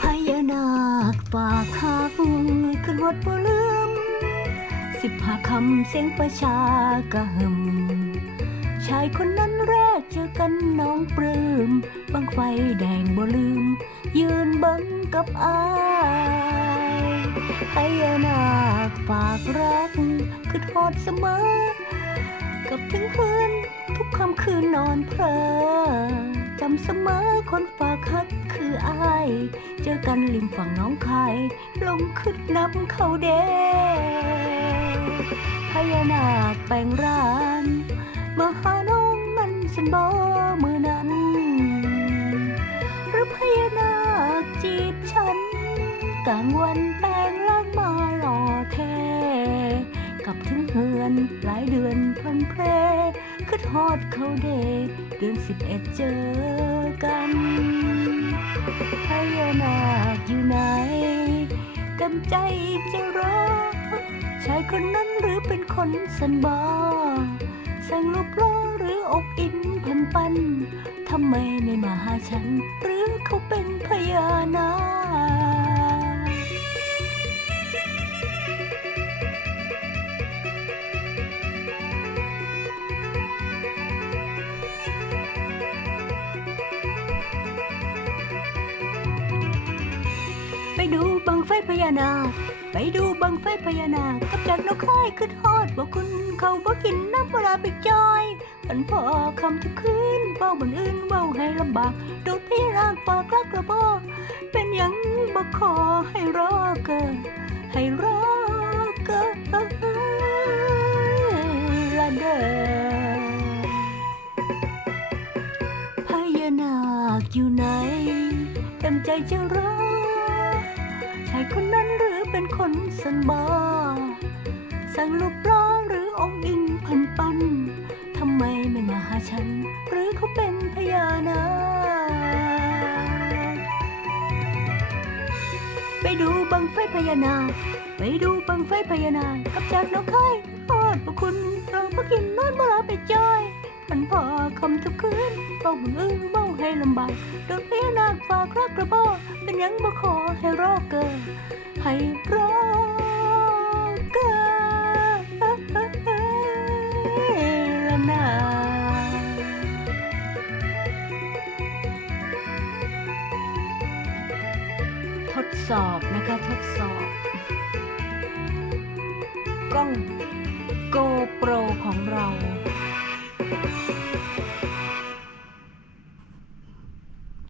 พญานาคฝากหักขึ้นหดบ่ลืมสิบห้าคำเสียงประชากระหึ่มชายคนนั้นแรกเจอกันน้องปลื้มบังไฟแดงบ่ลืม ยืนเบังกับอายพญานาคฝากรักคือทอดเสมอ กับถึงเฮืนทุกคำคืนนอนเพลอจำเสมอคนฝากฮัก ออาย เจอกันริมฝั่งน้องคาย ลงขึ้นนับเขาเดพญานาคแปลงร่างมาหาน้องมันสันบอมือนั้น หรือพญานาคจีบฉัน กลางวันแปลงร่างมาหล่อแท้กลับถึงเฮือนหลายเดือนพันเพรคือทอดเขาเดเดือนสิบเอ็ดเจอ จะรอ ชายคนนั้นหรือเป็นคนสันบาสั่งรูปล้อหรืออกอินพันปันทำไมไม่มาหาฉัน หรือเขาเป็นพญานาค ไปดูบังไฟพญานาค ไปดูบังไฟพญานาคกับจากนกค่ายขึ้นทอดบอกคุณเขาบ่กินน้ำเวลาไปจอยพันพอคำทุกคืนเบ้าบนอื่นเบ้าให้ลำบากโดนพี่รากฝากรักกระบอเป็นยังบ่ขอให้รอเกินให้รอเกินละเด้อพญานาคอยู่ไหนเต็มใจจะรอ ชายคนนั้นหรือเป็นคนสันบาสั่งลูกล้อหรือองค์อิงพันปันทำไมไม่มาหาฉัน หรือเขาเป็นพญานาคไปดูบังไฟพญานาคไปดูบังไฟพญานาคกับจากน้องค่ายทอดพระคุณเราพระกินนอนบ่ มันพอคำทุกคืนเบ้าบึงอึ้งเบ้าให้ลำบากโดนพญานาคฝากรักกระบอกเป็นยังบ่ขอให้รอเกินให้รอเกินละนาทดสอบนะคะทดสอบ กล้อง GoPro ของเรา